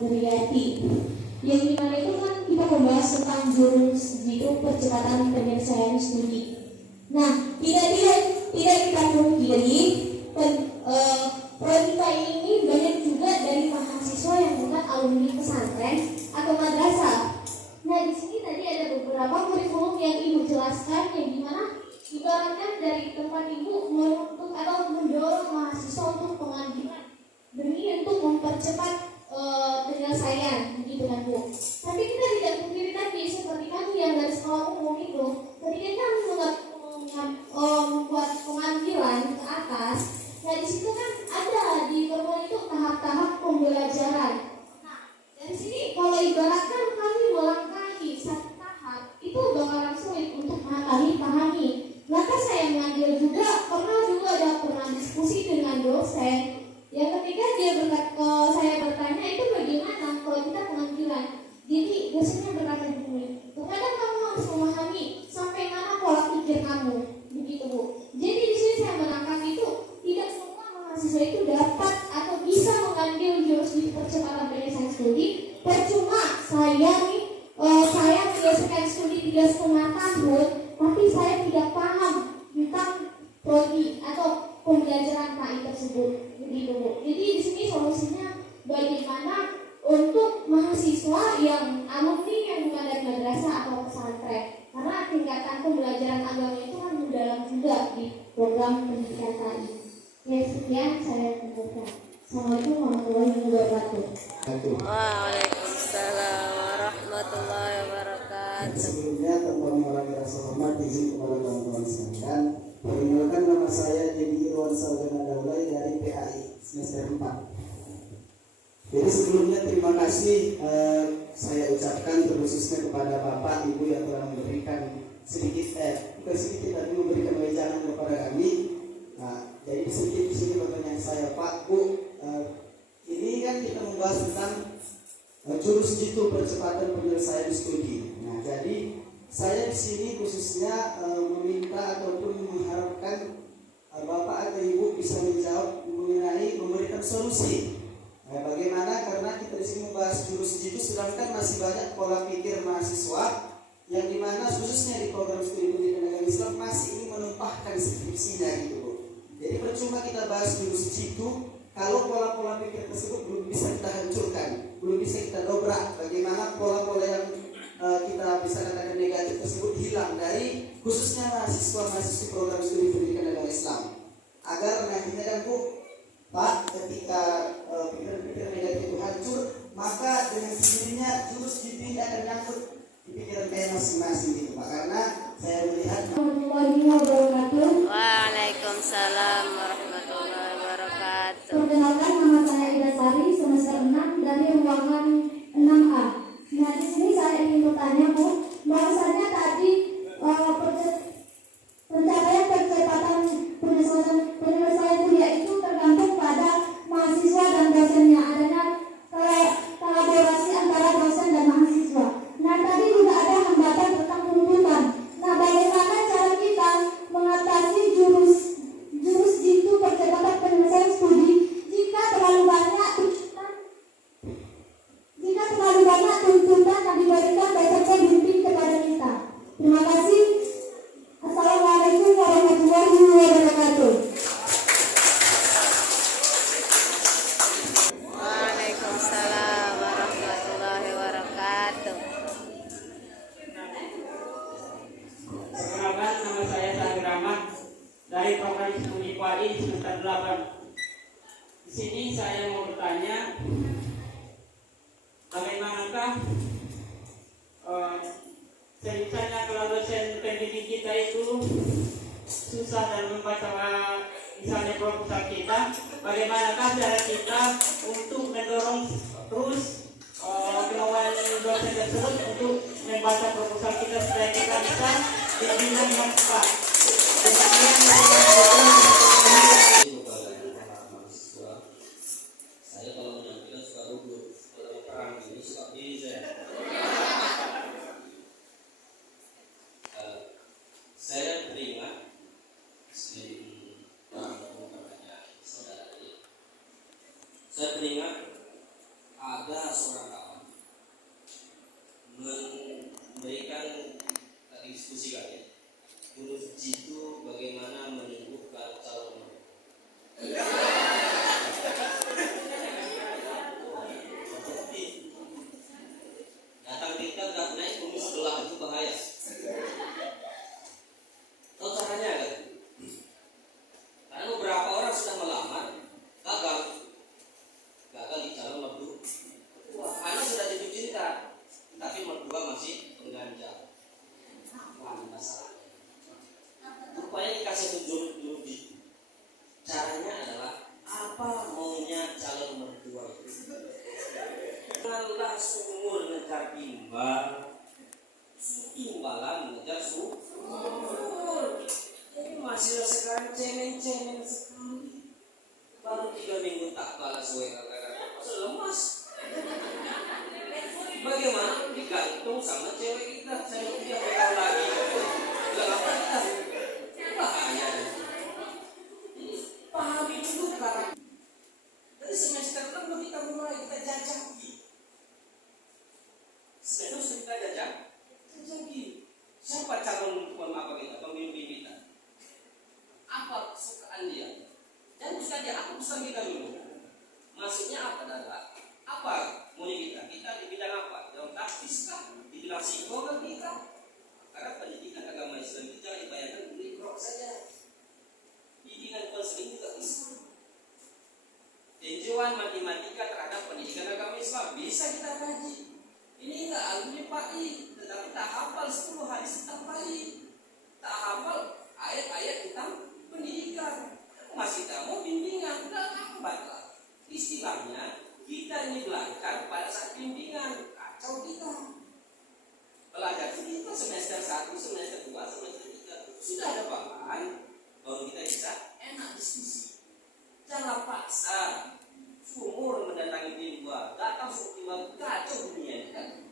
Adriati, yang dimana itu kan kita membahas tentang jurus itu percepatan penyelesaian studi. Nah, tidak kita pungkiri Prodika ini banyak juga dari mahasiswa yang bukan alumni pesantren atau madrasah. Nah, di sini tadi ada beberapa kurikulum yang ibu jelaskan, yang dimana ibaratkan dari tempat ibu menuntut atau mendorong mahasiswa untuk pengambilan demi untuk mempercepat penyelesaian, begitu kan Bu. Tapi kita tidak pungkiri tadi seperti kami yang dari sekolah umum itu, ketika kami membuat pengambilan ke atas, nah di situ kan ada di pertemuan itu tahap-tahap pembelajaran. Nah, dari sini kalau ibaratkan kami melangkahi satu tahap, itu bakalan sulit untuk pahami. Maka saya mengambil juga, pernah diskusi dengan dosen. Yang ketika saya bertanya itu bagaimana kalau kita pengambilan. Jadi dosennya berkata begini, terkadang kamu harus memahami sampai mana pola pikir kamu, begitu Bu. Jadi di sini saya menangkap itu tidak semua mahasiswa itu dapat atau bisa mengambil jurus di percepatan penyelesaian studi. Percuma saya menyelesaikan studi 3,5 tahun, tapi saya tidak paham tentang prodi atau pembelajaran KI tersebut, begitu Bu. Jadi di sini solusinya bagaimana untuk mahasiswa yang alumni yang bukan dari madrasah atau pesantren, karena tingkatan pembelajaran agama itu kan mendalam juga di program pendidikan KI. Ya, sekian saya tutup. Assalamualaikum warahmatullahi wabarakatuh. Waalaikumsalam warahmatullahi wabarakatuh. Sebelumnya teman-teman orang yang rasa hormat, izin kepada teman-teman sekalian, perkenalkan nama saya Dedi Irwan Saudana Daulay dari PAI semester 4. Jadi sebelumnya terima kasih saya ucapkan terkhususnya kepada Bapak Ibu yang telah memberikan bukan sedikit tapi memberikan wejangan kepada kami. Nah, jadi sedikit di sini pertanyaan saya, Pak, Bu, ini kan kita membahas tentang jurus jitu percepatan penyelesaian studi. Nah, jadi saya di sini khususnya meminta ataupun mengharapkan Bapak atau Ibu bisa menjawab mengenai memberikan solusi. Bagaimana, karena kita di sini membahas jurus jitu, sedangkan masih banyak pola pikir mahasiswa yang dimana khususnya di program studi pendidikan agama Islam masih ingin menumpahkan skripsinya gitu Bu. Jadi percuma kita bahas jurus jitu kalau pola-pola pikir tersebut belum bisa kita hancurkan, belum bisa kita dobrak. Bagaimana pola-pola yang kita bisa katakan negatif tersebut hilang dari khususnya mahasiswa program studi pendidikan agama Islam, agar nantinya kan Bu, Pak, ketika pikiran-pikiran negatif itu hancur, maka dengan sendirinya jurus jitu ini akan nyangkut di pikiran kalian masing-masing gitu Pak. Karena saya melihat Waalaikumsalam warahmatullahi wabarakatuh. Perkenalkan, nama saya Ida Sari, semester 6 dari ruangan 6A. Nah, di sini saya ingin bertanya Bu, bahwasannya tadi pencapaian percepatan penyelesaian kuliah itu tergantung pada mahasiswa dan dosennya, adanya kolaborasi antara dosen dan mahasiswa. Nah, tadi juga ada hambatan tentang tuntutan. Nah, bagaimana cara kita mengatasi jurus jitu percepatan penyelesaian studi jika terlalu banyak tuntutan yang diberikan dosennya bimbing kepada kita. Terima kasih. Assalamualaikum warahmatullahi wabarakatuh. Waalaikumsalam warahmatullahi wabarakatuh. Perkenalkan, nama saya Sandi Rahmat dari program studi PAI semester 8. Di sini saya mau bertanya, bagaimanakah misalnya kalau dosen pendidik kita itu susah dalam membaca misalnya proposal kita, bagaimanakah cara kita untuk mendorong terus kemauan dosen tersebut untuk membaca proposal kita supaya kita bisa dibimbing dengan cepat. Saya kalau menyampaikan suka gugup, kalau perang ini suka diri saya. Saya teringat sering saudara. Saya teringat salah seorang kawan memberikan diskusi kami, huruf J itu bagaimana menyembuhkan calon datang kita nggak naik bumi sebelah itu bahaya. Tahu caranya kan? Karena beberapa orang sudah melamar, gagal di calon mertua. Anak sudah jatuh cinta, tapi mertua masih mengganjal. Wah, ini masalah. Rupanya dikasih tunjuk di caranya adalah apa maunya calon mertua itu. Janganlah sumur ngejar timbal, timbalan ngejar sumur. Ini masih sekarang cemen-cemen sekali. Baru 3 minggu tak balas WA masih lemas. Bagaimana digantung sama cewek kita? Saya dia tahu lagi. Enggak apa kita. Bahaya. Pahami dulu karakter. Dari semester 6 kita mulai kita jajaki. Semester kita jajaki. Siapa calon pemimpin kita? Apa kesukaan dia? Dan bukan dia, apa pesan kita dulu? Maksudnya apa adalah apa mau kita? Kita di bidang apa? Dalam taktis kah? Di bidang psikologi kita? Karena pendidikan agama Islam itu jangan dibayangkan beli krok saja. Bimbingan konseling juga bisa. Tinjauan matematika terhadap pendidikan agama Islam bisa kita kaji. Ini enggak alumni PAI, tetapi tak hafal 10 hadis tentang PAI, tak hafal ayat-ayat tentang pendidikan. Masih tak mau bimbingan, enggak lambatlah. Istilahnya kita ini belajar pada saat bimbingan, kacau kita. Belajar kita semester 1, semester 2, semester 3 sudah ada bahan, baru kita bisa enak diskusi. Jangan paksa sumur mendatangi timba, datang sumur timba, kacau dunia kan.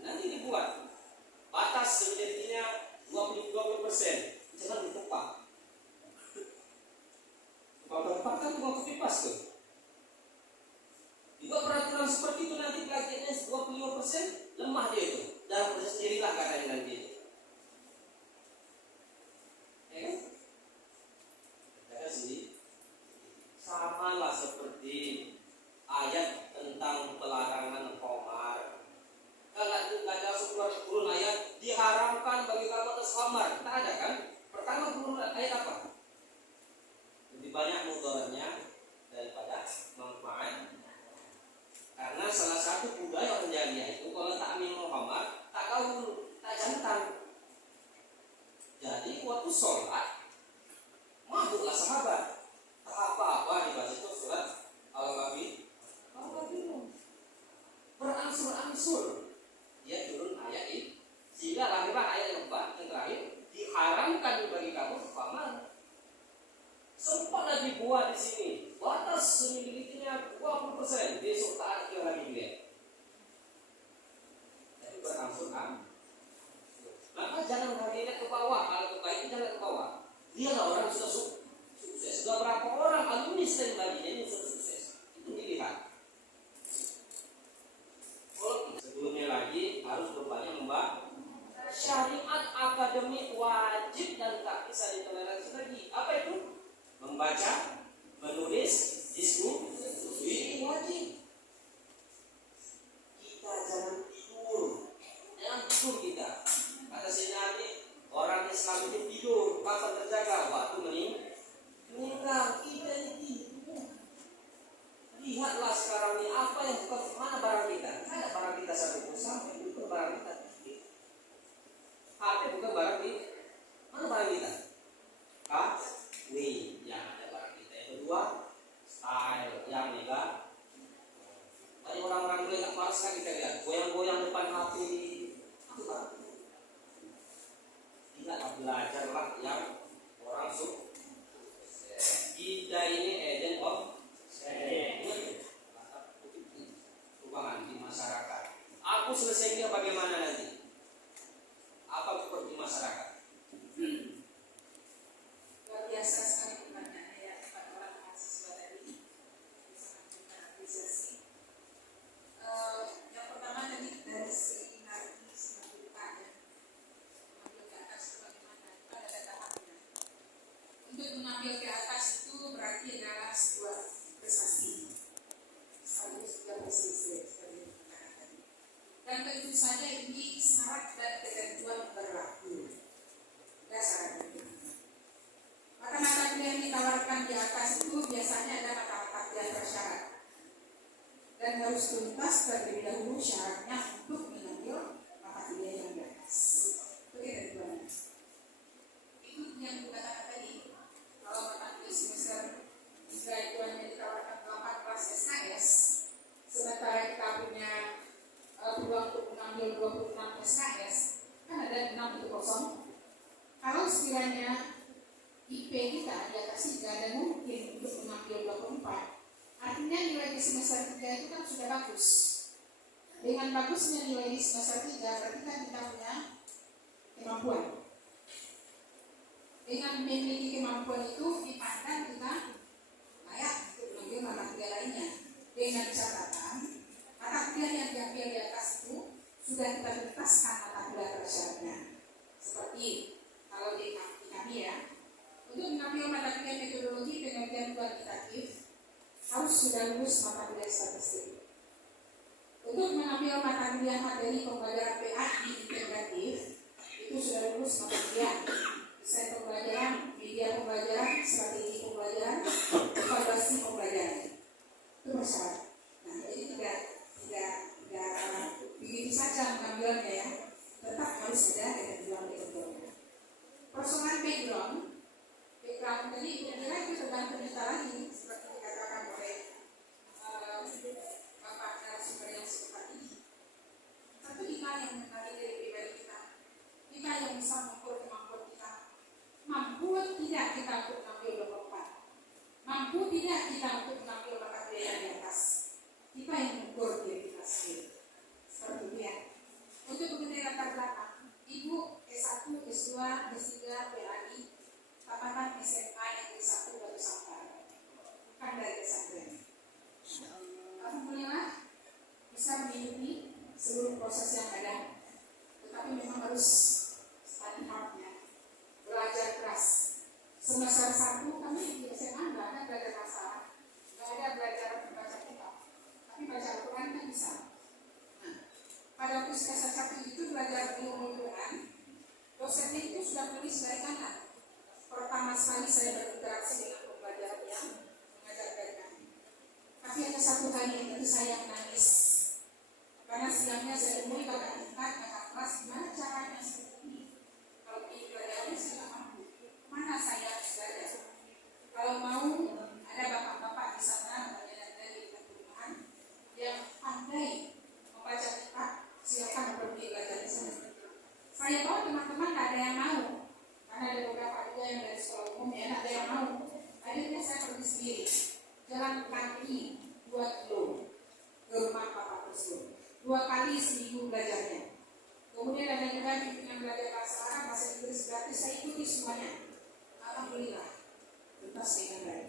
Nanti dibuat batas sejatinya 20%, jangan ditepak. Kalau tepat kan mau kepipas tuh. Juga peraturan seperti itu nanti kajiannya 25% lemah dia itu. Dalam proses sendirilah katanya nanti. Kata sendiri. Samalah seperti ayat tentang pelarangan khamar. Kalau itu ada sebuah turun ayat diharamkan bagi kamu atas khamar. Tak ada kan? Pertama turun ayat apa? Lebih banyak mudaratnya daripada manfaat. Karena salah satu budaya orang jahiliyah itu kalau tak minum khamar, tak kau tak jantan. Jadi waktu sholat mabuklah sahabat. Tak apa-apa dibaca itu surat Al-Kafirun. Berangsur-angsur dia turun ayat ini. Sehingga lahirlah ayat yang keempat yang terakhir, diharamkan bagi kamu khamar. Sempatlah dibuat di sini batas semilitnya 20%. Besok tak ada lagi dia. Jadi berangsur-angsur. Maka jangan hanya lihat ke bawah. Kalau kebaikan jangan ke bawah. Lihatlah orang sudah sukses. Sudah berapa orang alumni STEM tadi ini sudah sukses. Itu dilihat. Sebelumnya lagi harus berbanyak membahas syariat akademik wajib dan tak bisa ditoleransi lagi. Apa itu? Membaca, menulis, diskusi wajib. Kita jangan tidur kita. Kata Sinari, orang Islam itu tidur, kapan terjaga? Waktu meninggal. Kita ini tidur. Lihatlah sekarang ini apa yang bukan mana barang kita. Ada barang kita satu pun sampai bukan barang kita. HP bukan barang kita. Mana barang kita? Nih yang ada barang kita. Yang kedua, style yang mega. Tadi orang-orang boleh nggak malas kan kita lihat goyang-goyang depan HP. Itu barang. Tidak belajarlah yang orang sukses. Kita ini agent of perubahan di masyarakat. Aku selesainya bagaimana nanti? Apa seperti masyarakat? Luar biasa sekali pertanyaannya ya kepada orang mahasiswa tadi sangat kita apresiasi saja ini syarat dan ketentuan berlaku. Dasar itu. Mata-mata kuliah yang ditawarkan di atas itu biasanya ada mata-mata kuliah bersyarat dan harus tuntas terlebih dahulu syaratnya untuk mengambil mata kuliah yang di atas. Itu ketentuannya. Itu yang dikatakan tadi. Kalau mata kuliah semester 3 itu hanya ditawarkan 18 SKS, sementara kita punya peluang untuk mengambil 26 SKS, kan ada 6 itu kosong. Kalau sekiranya IP kita di atas 3 dan mungkin untuk mengambil 24, artinya nilai di semester 3 itu kan sudah bagus. Dengan bagusnya nilai di semester 3 berarti kan kita punya kemampuan. Dengan memiliki kemampuan itu dipandang kita layak untuk mengambil mata kuliah lainnya. Dengan catatan mata kuliah yang diambil di atas itu sudah kita tuntaskan mata kuliah bersyaratnya. Seperti kalau di kami ya, untuk mengambil mata kuliah metodologi penelitian kuantitatif harus sudah lulus mata kuliah statistik. Untuk mengambil mata kuliah materi pembelajaran PAI integratif itu sudah lulus mata kuliah desain pembelajaran, media pembelajaran, strategi pembelajaran, evaluasi pembelajaran. Itu bersyarat. Nah, jadi tidak begitu saja mengambilnya ya, tetap harus ada ketentuan-ketentuannya. Persoalan background tadi kira-kira itu tergantung kita lagi seperti dikatakan oleh Bapak narasumber yang seperti ini. Tapi kita yang mengenali dari pribadi kita yang bisa mengukur kemampuan kita, mampu tidak kita untuk mengambil 24, mampu tidak kita untuk mengambil mata kuliah di atas. Kita yang mengukur diri kita sendiri. Seperti itu ya. Untuk mengenai latar belakang, Ibu S1, S2, S3, PAI, tamatan SMA yang S1 baru sampai, bukan dari pesantren. Alhamdulillah bisa mengikuti seluruh proses yang ada, tetapi memang harus study hard-nya, belajar keras. Semester 1 kami di SMA nggak ada belajar masalah, nggak ada belajar membaca kitab, tapi baca Al-Quran kan bisa. Nah, pada waktu semester 1 itu belajar ilmu Quran, dosennya itu sudah tulis dari kanan. Pertama sekali saya berinteraksi dengan pembelajar yang mengajar dari kami. Tapi ada satu kali itu saya menangis. Karena siangnya saya temui kakak tingkat, kakak kelas, gimana caranya seperti ini? Kalau ingin belajarnya saya tidak mampu. Mana saya harus belajar? Kalau mau, ada bapak-bapak di sana, dari perumahan, yang pandai membaca kitab, silakan pergi belajar di sana. Saya bawa teman-teman, tidak ada yang mau. Karena ada beberapa juga yang dari sekolah umum ya, ada yang mau. Akhirnya saya pergi sendiri, jalan kaki 2 kilo ke rumah bapak tersebut. 2 kali seminggu belajarnya. Kemudian ada juga yang belajar bahasa Arab, bahasa Inggris gratis, saya ikuti semuanya. Alhamdulillah, tuntas dengan baik.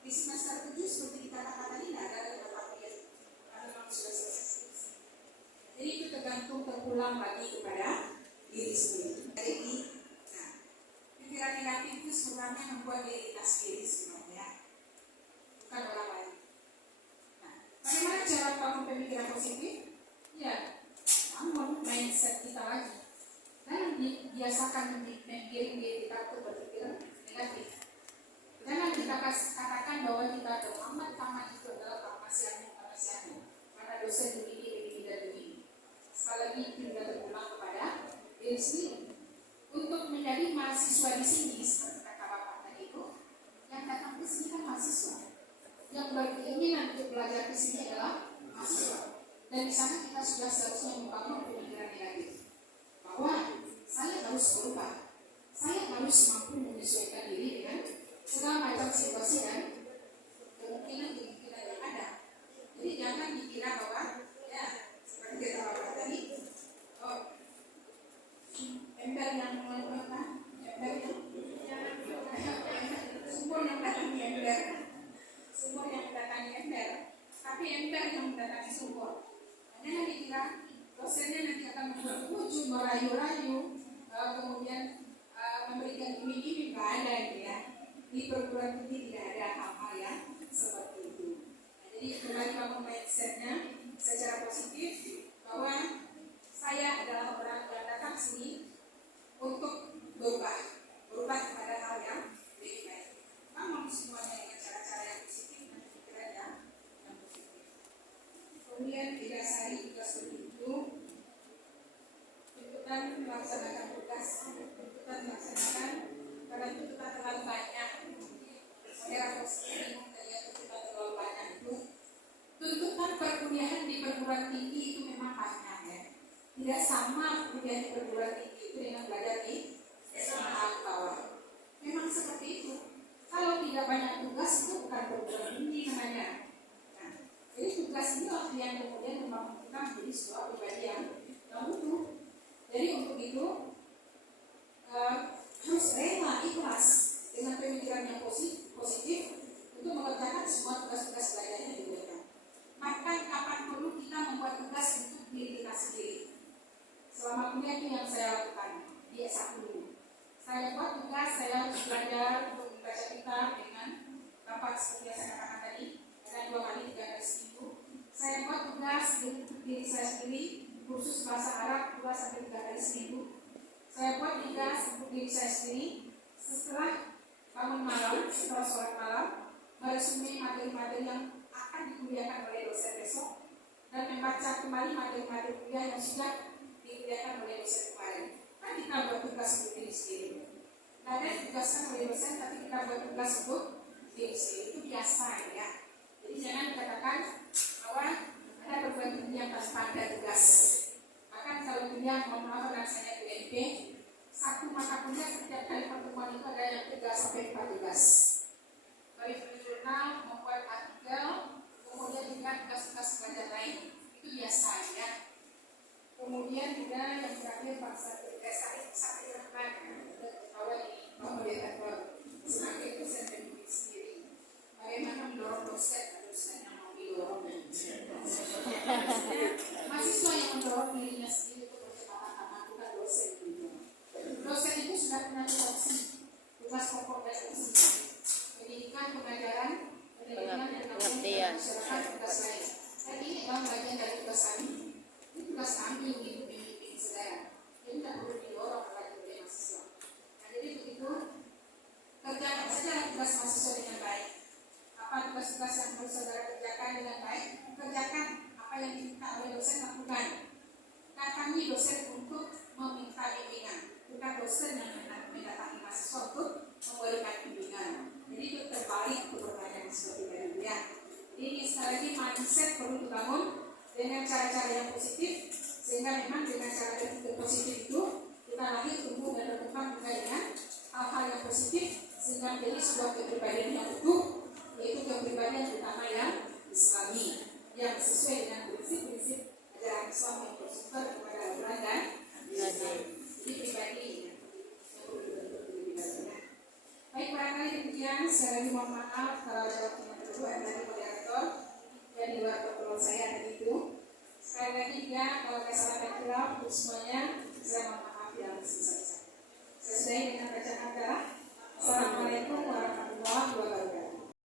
Di semester 7 seperti dikatakan tadi tidak ada beberapa kuliah, karena memang sudah selesai. Jadi itu tergantung terpulang lagi kepada diri sendiri. Jadi pikiran negatif itu sebenarnya membuat diri kita sendiri sebenarnya, bukan orang lain. Nah, bagaimana cara membangun pemikiran positif? Ya, bangun mindset kita lagi dan biasakan menggiring diri kita untuk berpikir negatif. Jangan kita katakan bahwa kita tamat itu adalah tamasianmu, karena dosen begini dan begini. Sekali lagi kita terulang kepada diri sendiri. Untuk menjadi mahasiswa di sini, seperti kata bapak tadi itu, yang datang ke sini kan mahasiswa, yang berkeinginan untuk belajar di sini adalah mahasiswa. Dan di sana kita sudah seharusnya membangun pemikiran negatif, bahwa saya harus berubah, saya harus mampu menyesuaikan diri dengan segala macam situasi dan kemungkinan yang ada. Jadi jangan dikira bahwa ya seperti kata bapak tadi, ember yang sumur yang mendatangi ember, tapi ember yang mendatangi sumur. Hanya dikira dosennya nanti akan membujuk, merayu-rayu, kemudian memberikan iming-iming, nggak ada itu ya. Di perguruan tinggi tidak ada hal-hal yang seperti itu. Nah, jadi kembali bangun mindsetnya secara positif bahwa saya adalah memberangkatkan sini untuk berubah kepada hal yang lebih baik. Memang semuanya dengan cara-cara yang positif dan pikiran yang positif. Kemudian didasari tugas begitu, tuntutan melaksanakan tugas, tuntutan melaksanakan karena tuntutan terlalu banyak. Saya harus bingung tadi tuntutan terlalu banyak itu. Tuntutan perkuliahan di perguruan tinggi itu memang banyak ya. Tidak sama kuliah di perguruan tinggi itu dengan belajar di SMA bawah. Memang seperti itu. Kalau tidak banyak tugas itu bukan perguruan tinggi namanya. Nah, jadi tugas ini yang kemudian membangun kita menjadi sebuah pribadi yang utuh. Jadi untuk itu harus rela ikhlas dengan pemikiran yang positif untuk mengerjakan semua tugas-tugas belajar yang diberikan. Bahkan kapan perlu kita membuat tugas untuk diri kita sendiri. Selama kuliah itu yang saya lakukan di S1 dulu. Saya buat tugas, saya harus belajar untuk membaca kitab dengan rapat seperti yang saya katakan tadi, ada 2 kali 3 kali seminggu. Saya buat tugas untuk diri saya sendiri, kursus bahasa Arab 2 sampai 3 kali seminggu. Saya buat tugas untuk diri saya sendiri. Setelah bangun malam, setelah sholat malam, meresume materi-materi yang akan dikuliahkan oleh dosen besok dan membaca kembali materi-materi kuliah yang sudah dikuliahkan oleh dosen kemarin. Kan kita buat tugas untuk diri sendiri. Tidak ada ditugaskan oleh dosen, tapi kita buat tugas untuk diri sendiri. Itu biasa ya. Jadi jangan dikatakan bahwa ada perguruan tinggi yang tanpa ada tugas. Bahkan kalau kuliah, mohon maaf rasanya UNP, satu mata kuliah setiap kali pertemuan itu ada yang 3 sampai 4 tugas. Dari jurnal, membuat artikel, kemudian juga tugas-tugas belajar lain, itu biasa ya. Kemudian juga yang terakhir bangsa sampai depan awal ini memulihkan semakin dosen dan sendiri. Bagaimana mendorong dosen yang mau didorong mahasiswa yang mendorong dirinya sendiri untuk berkecepatan bukan dosen itu. Dosen itu sudah punya tugas pokok dan fungsi pendidikan, pengajaran, pendidikan dan pengertian masyarakat, tugas lain. Dan ini adalah bagian dari tugas kami. Ini tugas kami untuk memimpin saudara. Jadi tidak perlu didorong lagi oleh mahasiswa. Nah, jadi begitu kerjakan saja tugas mahasiswa dengan baik. Apa tugas-tugas yang harus saudara kerjakan dengan baik? Kerjakan apa yang diminta oleh dosen, lakukan. Datangi dosen untuk meminta bimbingan, bukan dosen yang mendatangi mahasiswa untuk memberikan bimbingan. Jadi itu terbalik pertanyaan seperti tadi ya. Ini sekali lagi mindset perlu dibangun dengan cara-cara yang positif, sehingga memang dengan cara berpikir positif itu kita lahir, tumbuh dan berkembang juga dengan hal-hal yang positif, sehingga menjadi sebuah kepribadian yang utuh, yaitu kepribadian yang